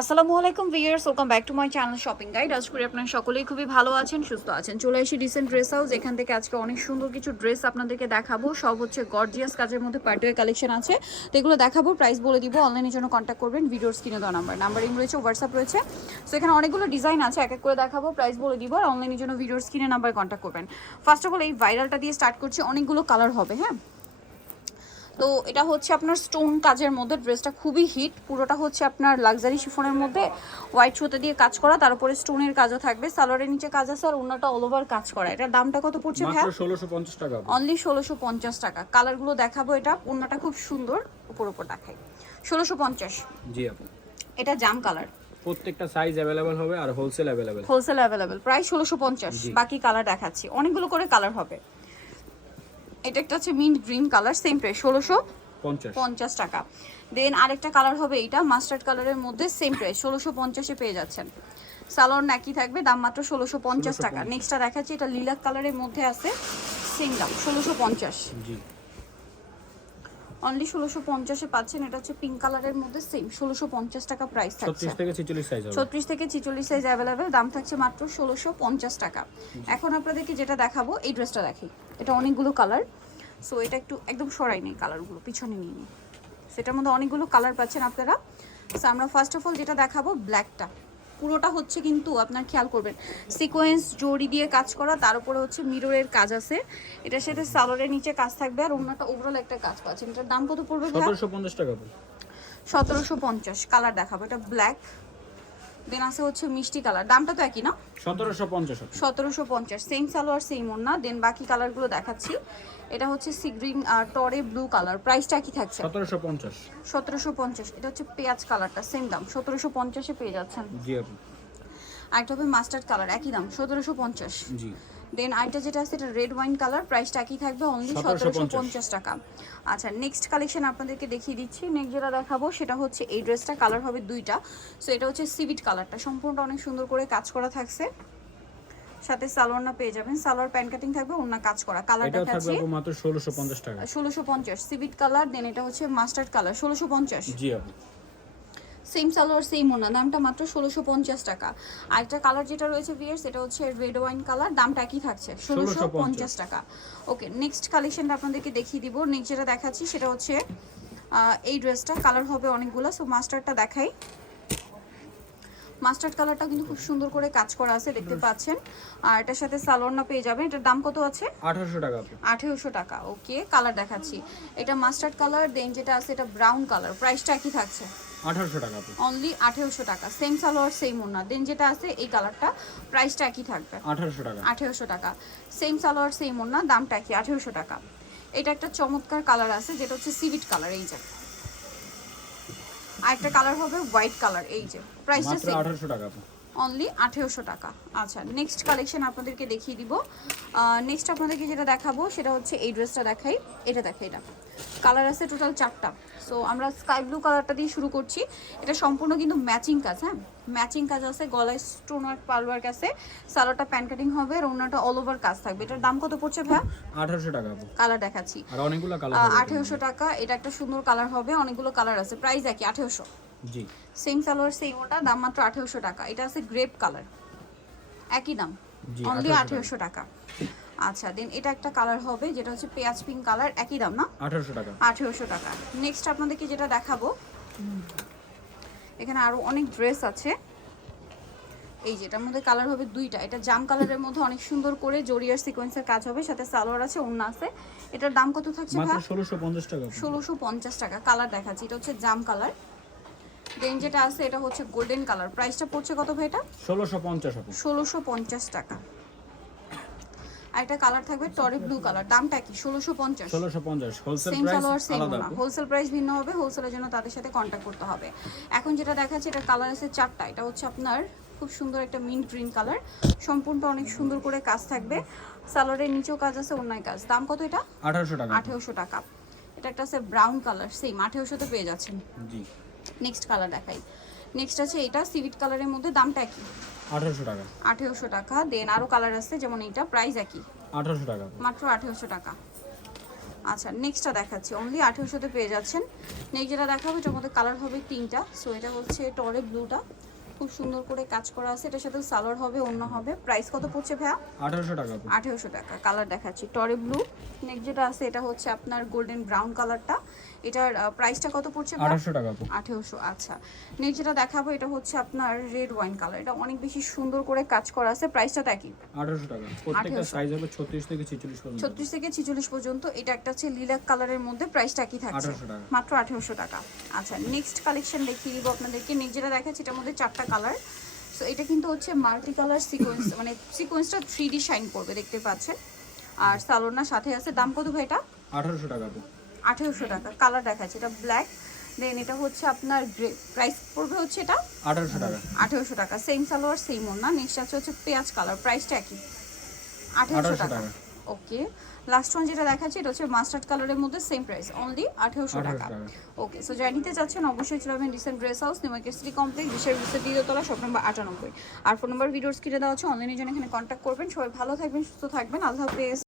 আসসালামু আলাইকুম viewers welcome back to my channel shopping guide আজ করি আপনারা সকলেই খুবই ভালো আছেন, সুস্থ আছেন। চলে এসে রিসেন্ট ড্রেস হাউস এখান থেকে আজকে অনেক সুন্দর কিছু ড্রেস আপনাদেরকে দেখাবো। সব হচ্ছে গর্জিয়াস কাজের মধ্যে পার্টিওয়ার কালেকশন আছে। তো এগুলো দেখাবো প্রাইস বলে দিব অনলাইনের জন্য কন্ট্যাক্ট করবেন, ভিডিওর স্ক্রিনে দেওয়া নাম্বার নাম্বারিং রয়েছে হোয়াটসঅ্যাপ রয়েছে। সো এখানে অনেকগুলো ডিজাইন আছে, এক এক করে দেখাবো প্রাইস বলে দিব, আর অনলাইনের জন্য ভিডিওর স্ক্রিনে নাম্বার কন্ট্যাক্ট করবেন। ফার্স্ট অফ অল এই ভাইরালটা দিয়ে স্টার্ট করছি, অনেকগুলো কালার হবে হ্যাঁ? তো এটা হচ্ছে আপনার স্টোন কাজের মধ্যে ড্রেসটা খুবই হিট পুরোটা হচ্ছে আপনার লাক্সারি শিফনের মধ্যে হোয়াইট সুতো দিয়ে কাজ করা তার উপরে স্টোনের কাজও থাকবে সালোয়ারের নিচে কাজ আছে আর অন্যটা অল ওভার কাজ করা। এটার দামটা কত পড়ছে পঞ্চাশ টাকা। অনলি ষোলোশো পঞ্চাশ টাকা। কালারগুলো দেখাবো এটা অন্যটা খুব সুন্দর উপর উপর দেখাই। ষোলোশো পঞ্চাশ। জি আপু। এটা জাম কালার প্রত্যেকটা সাইজ অ্যাভেলেবেল হবে আর হোলসেল অ্যাভেলেবেল হোলসেল অ্যাভেলেবেল প্রায় ষোলোশো পঞ্চাশ। জি। বাকি কালার দেখাচ্ছি। অনেকগুলো করে কালার হবে। এটা একটা হচ্ছে mint green colour same price ষোলোশো পঞ্চাশ। টাকা। দেন আরেকটা কালার হবে এটা মাস্টার্ড কালারের মধ্যে সেম প্রাইস ষোলোশো পঞ্চাশে পেয়ে যাচ্ছেন। সালোয়ার নাকি থাকবে দাম মাত্র ষোলোশো পঞ্চাশ টাকা। নেক্সটটা দেখাচ্ছি এটা লিলাক কালারের মধ্যে আছে সেম দাম ষোলোশো পঞ্চাশ। জি। অনলি ষোলোশো পঞ্চাশে পাচ্ছেন এটা হচ্ছে পিঙ্ক কালারের মধ্যে সেম ষোলোশো পঞ্চাশ টাকা প্রাইস থাকছে। ছত্রিশ থেকে ছেচল্লিশ সাইজ অ্যাভেলেবেল দাম থাকছে মাত্র ষোলোশো পঞ্চাশ টাকা। এখন আপনাদেরকে যেটা দেখাবো এই ড্রেসটা দেখি এটা অনেকগুলো কালার সো এটা একটু একদম সরাই নেই কালারগুলো পিছনে নিয়ে নিই সেটার মধ্যে অনেকগুলো কালার পাচ্ছেন আপনারা। সো আমরা ফার্স্ট অফ অল যেটা দেখাবো ব্ল্যাকটা পুরোটা হচ্ছে কিন্তু আপনার খেয়াল করবেন। সিকোয়েন্স জড়ি দিয়ে কাজ করা তার উপরে হচ্ছে মিররের কাজ আছে। এটার সাথে সালোয়ারের নিচে কাজ থাকবে আর অন্যটা ওভারঅল একটা কাজ পাচ্ছেন। এটার দাম কত পড়বে ভাইয়া? সতেরোশো পঞ্চাশ টাকা আপু সতেরোশো পঞ্চাশ কালার দেখাবো। এটা ব্ল্যাক দেন আছে হচ্ছে মিষ্টি কালার। দামটা তো একই না? সতেরোশো পঞ্চাশ সতেরোশো পঞ্চাশ। সেম সালোয়ার সেম ওড়না দেন বাকি কালারগুলো দেখাচ্ছি। এটা হচ্ছে সি গ্রিন টরে ব্লু কালার। প্রাইসটা কি থাকছে? সতেরোশো পঞ্চাশ। সতেরোশো পঞ্চাশ। এটা হচ্ছে পেঁয়াজ কালারটা। সেম দাম। সতেরোশো পঞ্চাশে পেয়ে যাচ্ছেন। জি আপু আরেকটা হবে মাস্টার্ড কালার। একই দাম। সতেরোশো পঞ্চাশ। জি। দেন আরেকটা যেটা আছে এটা রেড ওয়াইন কালার প্রাইসটা একই থাকবে অনলি 1750 সতেরোশো পঞ্চাশ। টাকা। আচ্ছা নেক্সট কালেকশন আপনাদেরকে দেখিয়ে দিচ্ছি। নেক্সট যেটা দেখাবো সেটা হচ্ছে এই ড্রেসটা কালার হবে দুইটা। সো এটা হচ্ছে সিভিট কালারটা সম্পূর্ণটা অনেক সুন্দর করে কাজ করা থাকছে। সাথে সালোয়ারনা পেয়ে যাবেন। সালোয়ার প্যান্ট কাটিং থাকবে অন্য কাজ করা। কালারটা থাকবে মাত্র ষোলোশো পঞ্চাশ টাকা। ষোলোশো পঞ্চাশ। সিভিট কালার দেন এটা হচ্ছে মাস্টার্ড কালার ষোলোশো পঞ্চাশ। জি আপু। সেম সালোয়ার সেম ওনা। দামটা মাত্র ষোলোশো পঞ্চাশ টাকা। আর একটা কালার যেটা রয়েছে বিয়ার সেটা হচ্ছে রেড ওয়াইন কালার দামটা কি থাকছে ষোলোশো পঞ্চাশ। টাকা। ওকে নেক্সট কালেকশনটা আপনাদেরকে দেখিয়ে দিব। নেক্সট যেটা দেখাচ্ছি সেটা হচ্ছে এই ড্রেসটা কালার হবে অনেকগুলো সো মাস্টারটা দেখাই। মাস্টার্ড কালারটা কিন্তু খুব সুন্দর করে কাজ করা আছে দেখতে পাচ্ছেন। আর এটার সাথে সালোয়ারনা পেয়ে যাবেন। এটার দাম কত আছে? আঠারোশো টাকা আপু আঠেরোশো টাকা। ওকে কালার দেখাচ্ছি। এটা মাস্টার্ড কালার দেন যেটা আছে এটা ব্রাউন কালার প্রাইসটা কি থাকছে। আঠারোশো টাকা অনলি আঠেরোশো টাকা। সেম সালোয়ার সেম ওনা দেন যেটা আছে এই কালারটা প্রাইসটা একই থাকবে। আঠারোশো টাকা। আঠেরোশো টাকা। সেম সালোয়ার সেম ওনা দামটা কি আঠেরোশো টাকা। এটা একটা চমৎকার কালার আছে যেটা হচ্ছে সিভিট কালার এই যে। আরেকটা কালার হবে হোয়াইট কালার এই যে। প্রাইসটা মাত্র সেম আঠারোশো টাকা আপু অনলি আঠেরোশো টাকা। আচ্ছা নেক্সট কালেকশন আপনাদেরকে দেখিয়ে দিব। নেক্সট আপনাদেরকে যেটা দেখাবো সেটা হচ্ছে এই ড্রেসটা দেখাই। এটা দেখাই এটা। কালার আছে টোটাল চারটা। সো আমরা স্কাই ব্লু কালারটা দিয়ে শুরু করছি। এটা সম্পূর্ণ কিন্তু ম্যাচিং কাজ হ্যাঁ? ম্যাচিং কাজ আছে গলায় স্টোন ওয়ার্ক পাল ওয়ার্ক আছে। সালোয়ারটা প্যান কাটিং হবে আর অন্যটা অল ওভার কাজ থাকবে। এটার দাম কত পড়ছে ভাইয়া? আঠারোশো টাকা কালার দেখাচ্ছি। আর অনেকগুলো কালার টাকা। এটা একটা সুন্দর কালার হবে অনেকগুলো কালার আছে। প্রাইস একই আঠেরোশো। জি। সেম সালোয়ার সেম ওটা দাম মাত্র আঠেরোশো টাকা। এটা আছে গ্রেপ কালার একই দাম। জি, অনলি 1800 টাকা। আচ্ছা দেন এটা একটা কালার হবে যেটা হচ্ছে পেঁয়াজ পিঙ্ক কালার একই দাম না? আঠারোশো টাকা। আঠেরোশো টাকা। নেক্সট আপনাদেরকে যেটা দেখাবো এখানে আরও অনেক ড্রেস আছে। এই যে এটার মধ্যে কালার হবে দুইটা। এটা জাম কালারের মধ্যে অনেক সুন্দর করে জরিয়ার সিকোয়েন্সের কাজ হবে সাথে সালোয়ার আছে ওড়না আছে। এটার দাম কত থাকছে মাত্র ভাই? ষোলোশো পঞ্চাশ টাকা। আপু ষোলোশো পঞ্চাশ টাকা। কালার দেখাচ্ছি। এটা হচ্ছে জাম কালার দেন যেটা আছে এটা হচ্ছে গোল্ডেন কালার প্রাইসটা পড়ছে কত ভাই এটা? ষোলোশো পঞ্চাশ ষোলোশো পঞ্চাশ টাকা। আর একটা কালার থাকবে টরে ব্লু কালার দামটা কি? ষোলোশো পঞ্চাশ। ষোলোশো পঞ্চাশ। হোলসেল প্রাইস না। হোলসেল প্রাইস ভিন্ন হবে হোলসেলের জন্য তাদের সাথে কন্ট্যাক্ট করতে হবে। এখন যেটা দেখাচ্ছে এটা কালার আছে চারটা। এটা হচ্ছে আপনার খুব সুন্দর একটা মিন্ট গ্রিন কালার সম্পূর্ণ অনেক সুন্দর করে কাজ থাকবে। সালোয়ারের নিচেও কাজ আছে অন্যায় কাজ। দাম কত এটা? আঠারোশো টাকা। আঠেরোশো টাকা। এটা একটা আছে ব্রাউন কালার সেম আঠেরোশোতে পেয়ে যাচ্ছেন। জি। নেক্সট কালার দেখাই। নেক্সট আছে এটা সিভিট কালারের মধ্যে দামটা একই। আঠারোশো টাকা। আঠেরোশো টাকা। দেন আরও কালার আছে যেমন এইটা প্রাইস একই। আঠারোশো টাকা। মাত্র আঠেরোশো টাকা। আচ্ছা নেক্সটটা দেখাচ্ছি। অনলি আঠেরোশোতে পেয়ে যাচ্ছেন। নেক্সট যেটা দেখাবো এটার মধ্যে কালার হবে তিনটা। সো এটা হচ্ছে টরে ব্লুটা খুব সুন্দর করে কাজ করা আছে। এটার সাথে সালোয়ার হবে অন্য হবে। প্রাইস কত পড়ছে ভাইয়া? আঠারোশো টাকা আপু আঠেরোশো টাকা। কালার দেখাচ্ছি। টরে ব্লু নেক্সট যেটা আছে এটা হচ্ছে আপনার গোল্ডেন ব্রাউন কালারটা এটার প্রাইসটা কত পড়ছে? আঠারোশো টাকা আঠেরোশো আচ্ছা। নেক্সট যেটা দেখাবো এটা হচ্ছে আপনার রেড ওয়াইন কালার এটা অনেক বেশি সুন্দর করে কাজ করা আছে। প্রাইসটা একই আঠারোশো টাকা। প্রত্যেকটা সাইজ হবে ছত্রিশ থেকে ছেচল্লিশ পর্যন্ত। ছত্রিশ থেকে ছিচল্লিশ পর্যন্ত। এটা একটা হচ্ছে লিলাক কালারের মধ্যে প্রাইসটা কি থাকছে। 1800 টাকা। মাত্র আঠেরোশো টাকা। আচ্ছা নেক্সট কালেকশন দেখিয়ে দিব আপনাদেরকে। নেক্সট যেটা দেখাচ্ছি এটার মধ্যে চারটা কালার সো এটা কিন্তু হচ্ছে মাল্টি কালার সিকোয়েন্স মানে সিকোয়েন্সটা থ্রি ডি শাইন করবে দেখতে পাচ্ছেন। আর সালোনার সাথে আছে দাম কত ভাই এটা? আঠারোশো টাকা আঠেরোশো টাকা কালার দেখাচ্ছে এটা ব্ল্যাক দেন এটা হচ্ছে আপনার গ্রে প্রাইস পড়বে হচ্ছে এটা? আঠারোশো টাকা। আঠেরোশো টাকা সেম সালোয়ার সেম ওনা নেক্সট আছে হচ্ছে পেঁয়াজ কালার প্রাইসটা একই। আঠেরোশো 1800 টাকা। টাকা। ওকে লাস্ট ওয়ান যেটা দেখাচ্ছি এটা হচ্ছে মাস্টার্ড কালারের মধ্যে সেম প্রাইস অনলি আঠেরোশো টাকা। 1800 টাকা। ওকে সো যারা নিতে চাচ্ছেন অবশ্যই চলে আসবেন decent dress house New Market city complex বিশের বিশের দ্বিতীয়তলা শপ নম্বর আটানব্বই। আর ফোন নম্বর ভিডিওস কিনে দেওয়া হচ্ছে অনলাইনের জন্য এখানে কন্ট্যাক্ট করবেন। সবাই ভালো থাকবেন সুস্থ থাকবেন। আল্লাহ হাফেজ।